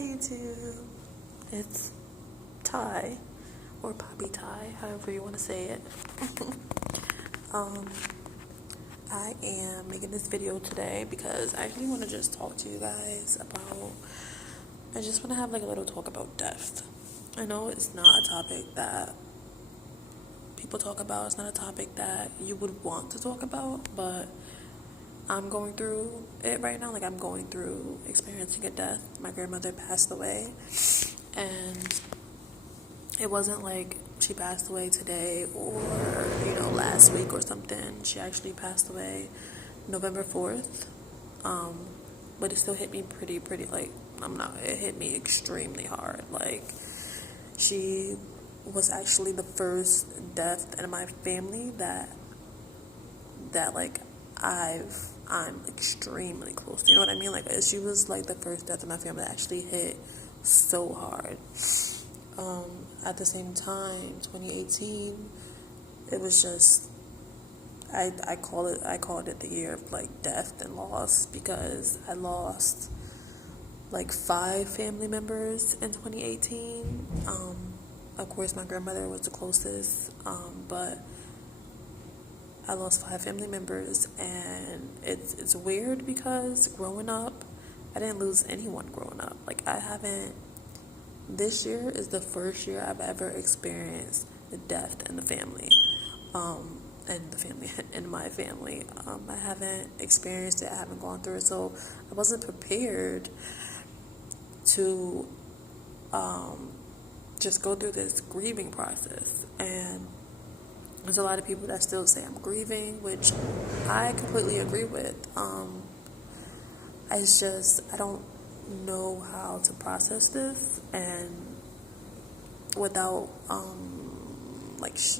Hi YouTube, it's Ty, or Poppy Ty, however you want to say it. um, I am making this video today because I actually want to just talk to you guys about, I just want to have like a little talk about death. I know it's not a topic that people talk about, it's not a topic that you would want to talk about, but I'm going through it right now. Like, I'm going through experiencing a death. My grandmother passed away, and it wasn't like she passed away today or, last week or something. She actually passed away November 4th. But it still hit me pretty, like, it hit me extremely hard. Like, she was actually the first death in my family that like, I'm extremely close to. You know what I mean? Like, she was like the first death in my family that actually hit so hard. At the same time, 2018, it was just, I called it the year of like death and loss, because I lost like 5 family members in 2018. Of course, my grandmother was the closest, but I lost 5 family members, and it's weird because growing up, I didn't lose anyone growing up. Like, this year is the first year I've ever experienced the death in the family, in my family. I haven't experienced it, I haven't gone through it, so I wasn't prepared to just go through this grieving process. And there's a lot of people that still say I'm grieving, which I completely agree with. I don't know how to process this, and without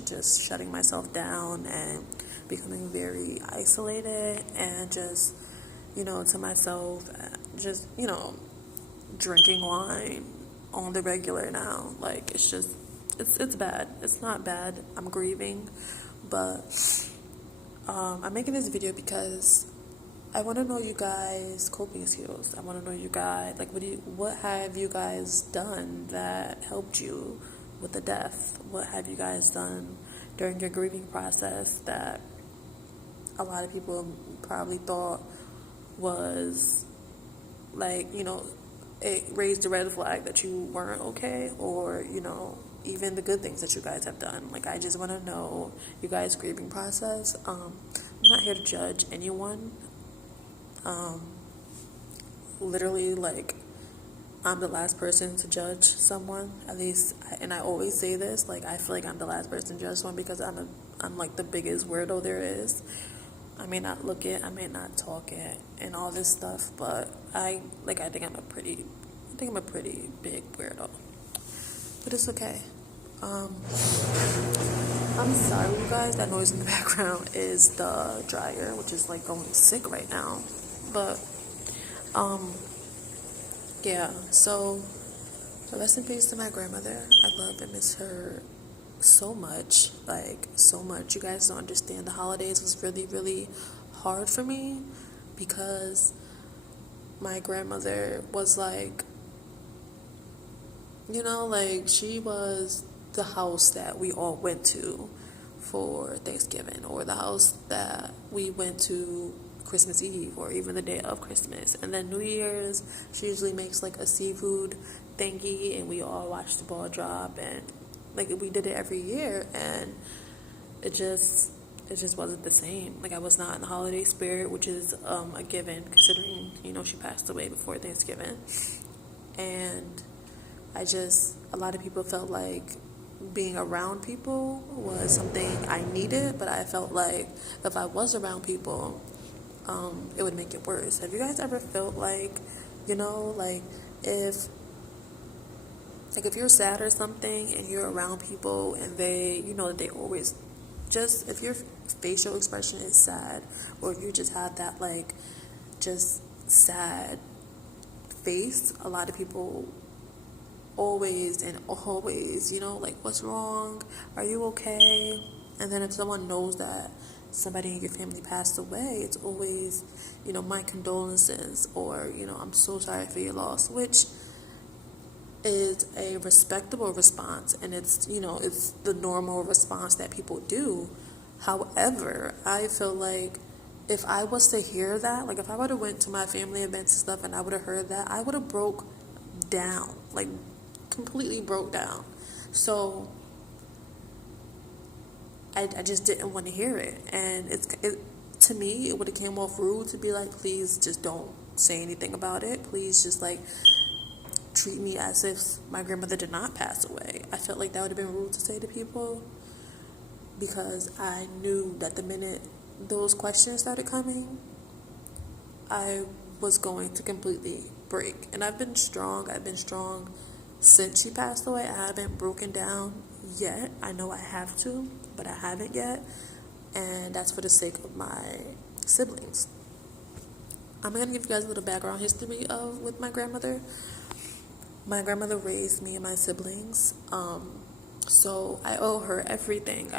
just shutting myself down and becoming very isolated, and just, to myself, just, drinking wine on the regular now. Like, it's bad. It's not bad. I'm grieving, but I'm making this video because I want to know you guys' coping skills. I want to know you guys, like, what have you guys done that helped you with the death? What have you guys done during your grieving process that a lot of people probably thought was, like, it raised a red flag that you weren't okay, or, even the good things that you guys have done. Like, I just want to know you guys' grieving process. I'm not here to judge anyone. Literally, like, I'm the last person to judge someone, at least, and I always say this, like, I feel like I'm the last person to judge someone because I'm like the biggest weirdo there is. I may not look it, I may not talk it, and all this stuff, but I think I'm a pretty big weirdo. But it's okay. I'm sorry, you guys. That noise in the background is the dryer, which is like going sick right now. But yeah. So rest in peace to my grandmother. I love and miss her so much, like, so much. You guys don't understand. The holidays was really, really hard for me because my grandmother was like, like, she was the house that we all went to for Thanksgiving, or the house that we went to Christmas Eve, or even the day of Christmas. And then New Year's, she usually makes like a seafood thingy, and we all watch the ball drop, and like, we did it every year, and it just wasn't the same. Like, I was not in the holiday spirit, which is a given, considering, she passed away before Thanksgiving. And a lot of people felt like being around people was something I needed, but I felt like if I was around people, it would make it worse. Have you guys ever felt like, like, if you're sad or something and you're around people and they, they always just, if your facial expression is sad, or if you just have that, like, just sad face, a lot of people always, like, what's wrong? Are you okay? And then if someone knows that somebody in your family passed away, it's always, my condolences, or, I'm so sorry for your loss, which is a respectable response, and it's, it's the normal response that people do. However, I feel like if I was to hear that, like if I would have went to my family events and stuff and I would have heard that, I would have broke down, like completely broke down. So I just didn't want to hear it. And to me, it would have came off rude to be like, please just don't say anything about it. Please just like treat me as if my grandmother did not pass away. I felt like that would have been rude to say to people, because I knew that the minute those questions started coming, I was going to completely break. And I've been strong since she passed away. I haven't broken down yet. I know I have to, but I haven't yet. And that's for the sake of my siblings. I'm going to give you guys a little background history with my grandmother. My grandmother raised me and my siblings. So I owe her everything.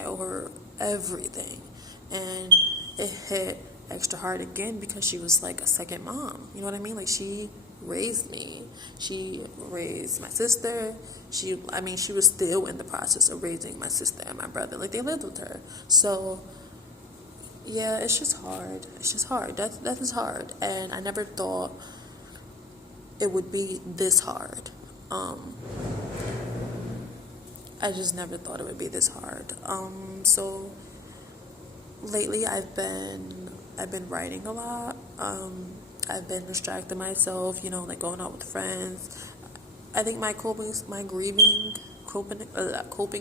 And it hit extra hard again because she was like a second mom. You know what I mean? Like, she raised me. She raised my sister. She was still in the process of raising my sister and my brother. Like, they lived with her. So yeah, it's just hard. That is hard. And I never thought it would be this hard. I just never thought it would be this hard. So lately I've been writing a lot. I've been distracting myself, like going out with friends. I think my coping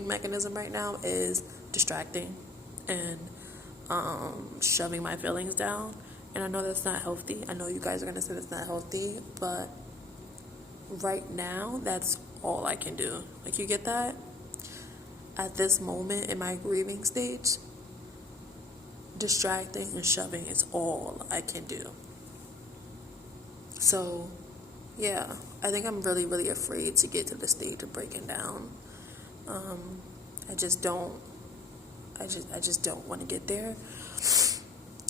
mechanism right now is distracting and shoving my feelings down. And I know that's not healthy. I know you guys are gonna say that's not healthy, but right now that's all I can do. Like, you get that? At this moment in my grieving stage, distracting and shoving is all I can do. So yeah, I think I'm really, really afraid to get to the stage of breaking down. I just don't want to get there.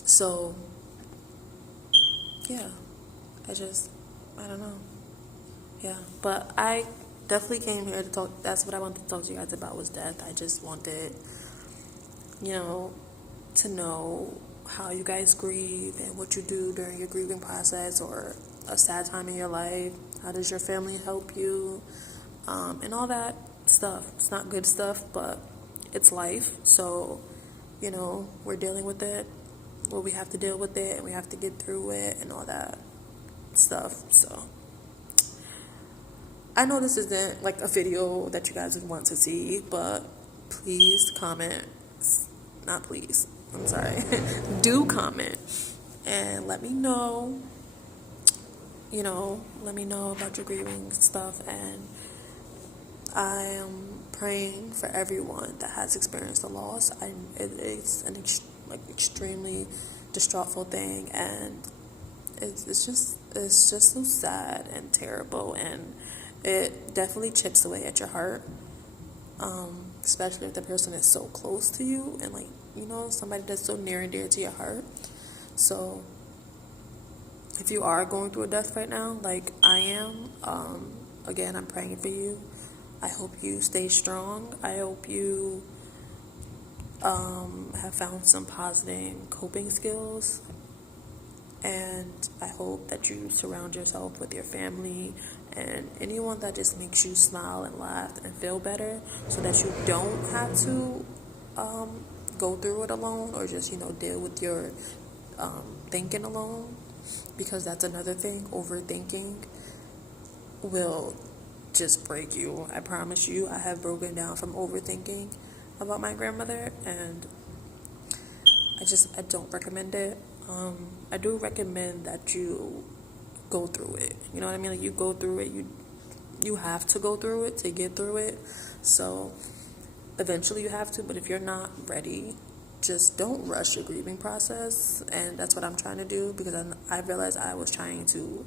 So yeah, I don't know. Yeah, but I definitely came here to talk. That's what I wanted to talk to you guys about, was death. I just wanted, to know how you guys grieve and what you do during your grieving process, or a sad time in your life. How does your family help you? And all that stuff. It's not good stuff, but it's life. So, we're dealing with it. Well, we have to deal with it, and we have to get through it and all that stuff. So I know this isn't like a video that you guys would want to see, but please comment. Not please. I'm sorry. Do comment and let me know. Let me know about your grieving stuff. And I am praying for everyone that has experienced a loss. It's an extremely distraught thing, and it's just so sad and terrible, and it definitely chips away at your heart, especially if the person is so close to you, and somebody that's so near and dear to your heart. So if you are going through a death right now, like I am, again, I'm praying for you. I hope you stay strong. I hope you have found some positive coping skills, and I hope that you surround yourself with your family and anyone that just makes you smile and laugh and feel better, so that you don't have to go through it alone, or just deal with your thinking alone, because that's another thing. Overthinking will just break you. I promise you, I have broken down from overthinking about my grandmother, and I don't recommend it. I do recommend that you go through it. You know what I mean? Like, you go through it. You have to go through it to get through it. So eventually you have to, but if you're not ready, just don't rush your grieving process. And that's what I'm trying to do, because I realized I was trying to,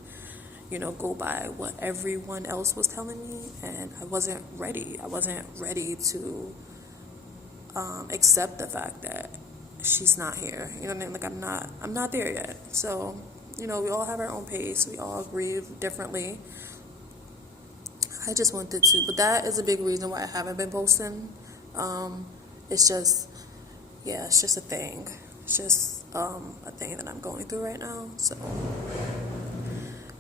go by what everyone else was telling me, and I wasn't ready. I wasn't ready to accept the fact that she's not here. You know what I mean? Like, I'm not there yet. So, we all have our own pace. We all grieve differently. I just wanted to, but that is a big reason why I haven't been posting. It's just, yeah, it's just a thing. It's just a thing that I'm going through right now. So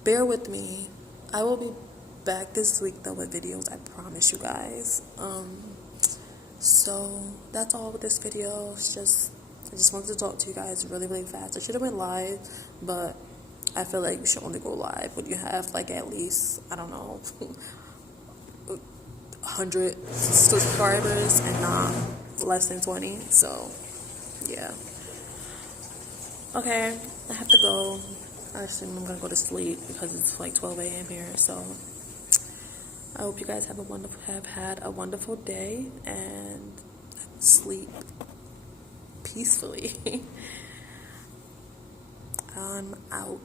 bear with me. I will be back this week though with videos. I promise you guys. So that's all with this video. It's just, I just wanted to talk to you guys really, really fast. I should have went live, but I feel like you should only go live when you have like at least, I don't know, 100 subscribers and not less than 20. So yeah. Okay, I have to go. Actually, I'm gonna go to sleep because it's like 12 a.m. here. So I hope you guys have had a wonderful day and sleep peacefully. I'm out.